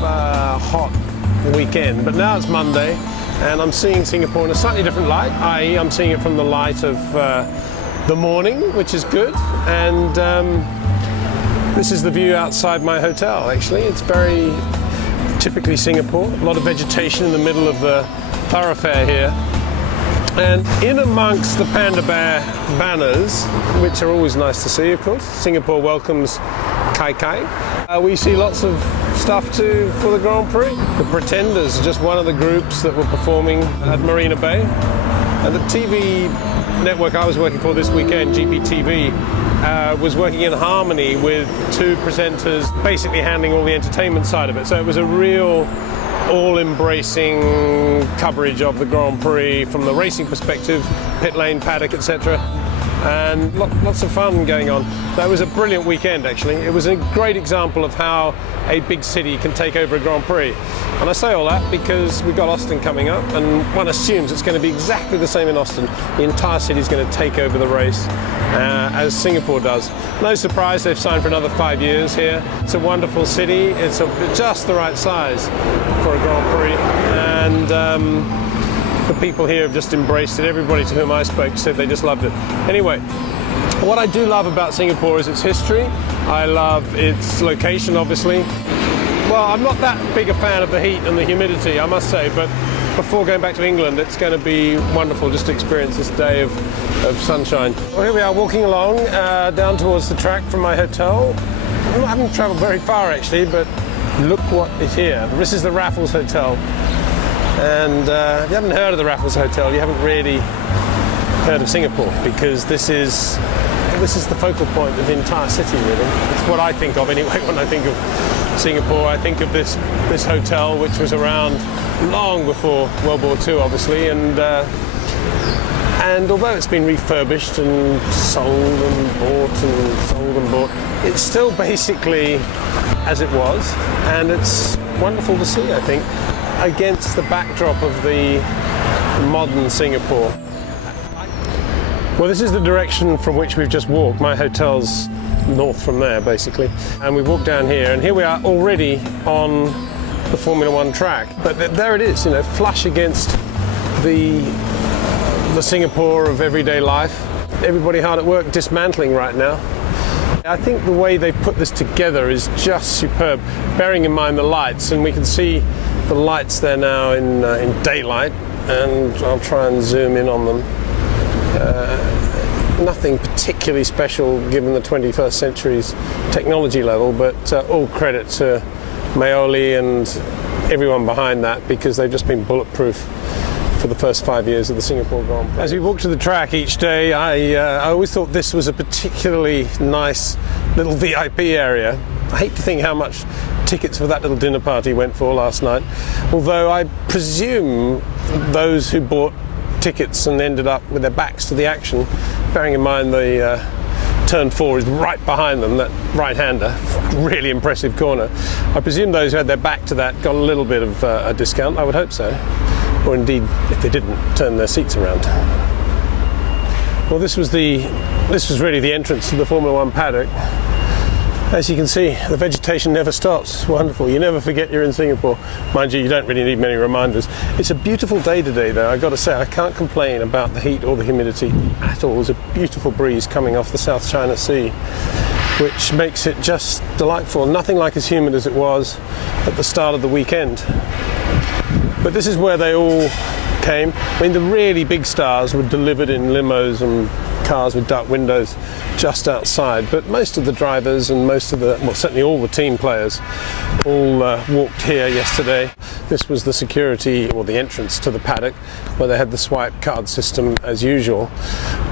hot weekend, but now it's Monday and I'm seeing Singapore in a slightly different light, i.e. I'm seeing it from the light of the morning, which is good, and this is the view outside my hotel. Actually, it's very typically Singapore, a lot of vegetation in the middle of the thoroughfare here. And in amongst the panda bear banners, which are always nice to see, of course, Singapore welcomes Kai Kai. We see lots of stuff too for the Grand Prix. The Pretenders, just one of the groups that were performing at Marina Bay. And the TV network I was working for this weekend, GPTV, was working in harmony with two presenters, basically handling all the entertainment side of it. So it was a real all-embracing coverage of the Grand Prix from the racing perspective, pit lane, paddock, etc. And lots of fun going on. That was a brilliant weekend, actually. It was a great example of how a big city can take over a Grand Prix. And I say all that because we've got Austin coming up, and one assumes it's going to be exactly the same in Austin. The entire city is going to take over the race, as Singapore does. No surprise, they've signed for another 5 years here. It's a wonderful city. It's just the right size for a Grand Prix. And the people here have just embraced it. Everybody to whom I spoke said they just loved it. Anyway, what I do love about Singapore is its history. I love its location, obviously. Well, I'm not that big a fan of the heat and the humidity, I must say, but before going back to England, it's going to be wonderful just to experience this day of sunshine. Well, here we are walking along down towards the track from my hotel. I haven't travelled very far, actually, but look what is here. This is the Raffles Hotel. And if you haven't heard of the Raffles Hotel, you haven't really heard of Singapore, because this is the focal point of the entire city, really. It's what I think of anyway when I think of Singapore. I think of this hotel, which was around long before World War II, obviously, and although it's been refurbished and sold and bought and sold and bought, it's still basically as it was, and it's wonderful to see, I think, against the backdrop of the modern Singapore. Well, this is the direction from which we've just walked. My hotel's north from there, basically. And we've walked down here, and here we are already on the Formula One track. But there it is, flush against the Singapore of everyday life. Everybody hard at work dismantling right now. I think the way they put this together is just superb, bearing in mind the lights, and we can see the lights there now in daylight, and I'll try and zoom in on them. Nothing particularly special given the 21st century's technology level, but all credit to Maoli and everyone behind that, because they've just been bulletproof for the first 5 years of the Singapore Grand Prix. As we walk to the track each day, I always thought this was a particularly nice little VIP area. I hate to think how much tickets for that little dinner party went for last night, although I presume those who bought tickets and ended up with their backs to the action, bearing in mind the turn 4 is right behind them, that right-hander, really impressive corner. I presume those who had their back to that got a little bit of a discount. I would hope so, or indeed, if they didn't, turn their seats around. Well, this was really the entrance to the Formula One paddock. As you can see, the vegetation never stops. It's wonderful. You never forget you're in Singapore. Mind you, you don't really need many reminders. It's a beautiful day today, though. I've got to say, I can't complain about the heat or the humidity at all. There's a beautiful breeze coming off the South China Sea, which makes it just delightful. Nothing like as humid as it was at the start of the weekend. But this is where they all came. I mean, the really big stars were delivered in limos and cars with dark windows just outside, but most of the drivers and certainly all the team players all walked here yesterday. This was the security, or the entrance to the paddock, where they had the swipe card system as usual.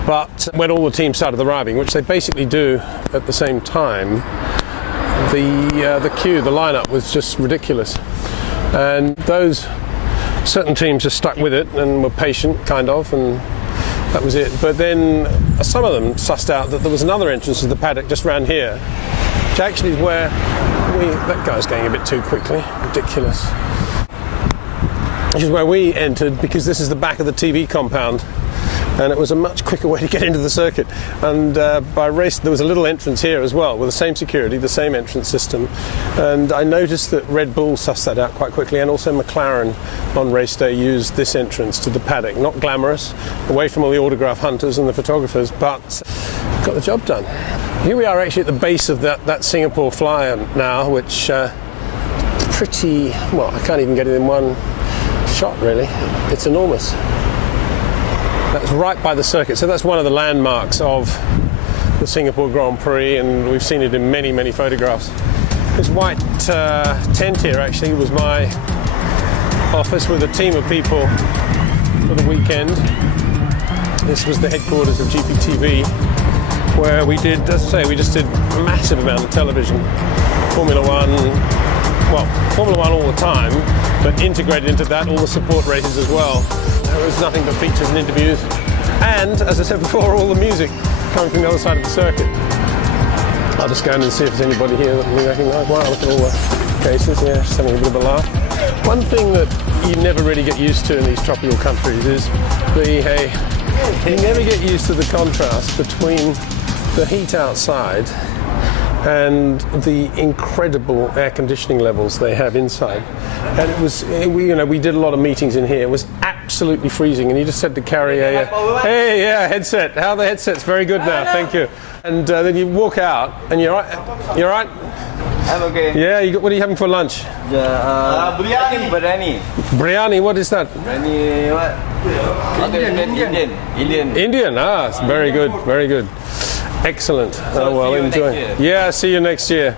But when all the teams started arriving, which they basically do at the same time, the queue, the lineup was just ridiculous. And those certain teams just stuck with it and were patient, kind of, and that was it. But then some of them sussed out that there was another entrance to the paddock just round here, which actually is where that guy's going a bit too quickly, ridiculous. Which is where we entered, because this is the back of the TV compound, and it was a much quicker way to get into the circuit. And by race, there was a little entrance here as well, with the same security, the same entrance system. And I noticed that Red Bull sussed that out quite quickly, and also McLaren on race day used this entrance to the paddock. Not glamorous, away from all the autograph hunters and the photographers, but got the job done. Here we are actually at the base of that Singapore flyer now, which pretty, well, I can't even get it in one shot really. It's enormous. That's right by the circuit, so that's one of the landmarks of the Singapore Grand Prix, and we've seen it in many, many photographs. This white tent here actually was my office with a team of people for the weekend. This was the headquarters of GPTV, where we did, as I say, we just did a massive amount of television. Formula One, well, Formula One all the time, but integrated into that all the support races as well. There was nothing but features and interviews. And, as I said before, all the music coming from the other side of the circuit. I'll just go in and see if there's anybody here that we recognise. Wow, look at all the cases, yeah, just having a bit of a laugh. One thing that you never really get used to in these tropical countries is you never get used to the contrast between the heat outside and the incredible air conditioning levels they have inside. And it was, we did a lot of meetings in here. It was absolutely freezing, and you just had to carry a headset. How are the headsets? Very good now, thank you. And then you walk out, and you're right. You're right. I'm okay. Yeah, what are you having for lunch? Biryani. Biryani, what is that? Biryani, what? Indian. Indian, it's very good, very good. Excellent. So well, see you enjoy. next year. Yeah, see you next year.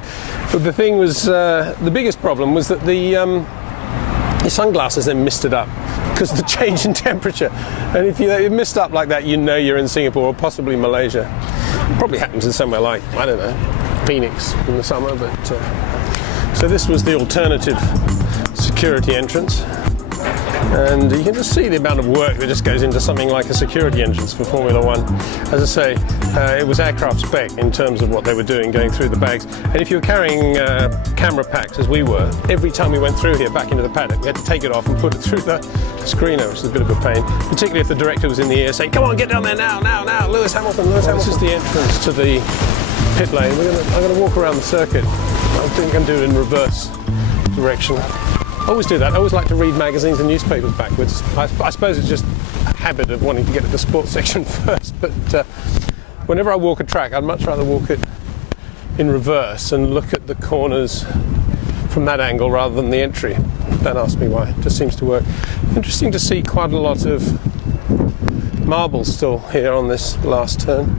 But the thing was, the biggest problem was that the sunglasses then misted up because of the change in temperature. And if you mist up like that, you know you're in Singapore or possibly Malaysia. Probably happens in somewhere like, I don't know, Phoenix in the summer. But so this was the alternative security entrance. And you can just see the amount of work that just goes into something like a security entrance for Formula One. As I say, it was aircraft spec in terms of what they were doing, going through the bags. And if you were carrying camera packs, as we were, every time we went through here back into the paddock, we had to take it off and put it through the screener, which is a bit of a pain, particularly if the director was in the ear saying, "Come on, get down there now, Lewis Hamilton, Lewis Hamilton." This is the entrance to the pit lane. I'm going to walk around the circuit. I think I'm doing it in reverse direction. I always do that. I always like to read magazines and newspapers backwards. I suppose it's just a habit of wanting to get to the sports section first, but whenever I walk a track, I'd much rather walk it in reverse and look at the corners from that angle rather than the entry. Don't ask me why, it just seems to work. Interesting to see quite a lot of marbles still here on this last turn.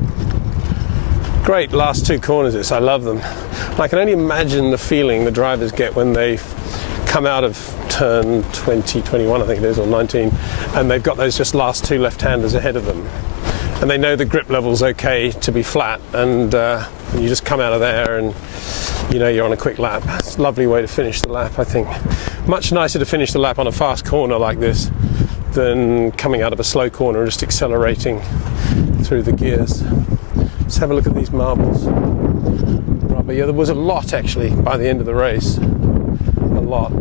Great last two corners this, I love them. I can only imagine the feeling the drivers get when they come out of turn 20, 21 I think it is, or 19, and they've got those just last two left-handers ahead of them. And they know the grip level's okay to be flat, and you just come out of there and you know you're on a quick lap. It's a lovely way to finish the lap, I think. Much nicer to finish the lap on a fast corner like this than coming out of a slow corner and just accelerating through the gears. Let's have a look at these marbles. Rubber. Yeah, there was a lot actually by the end of the race. A lot.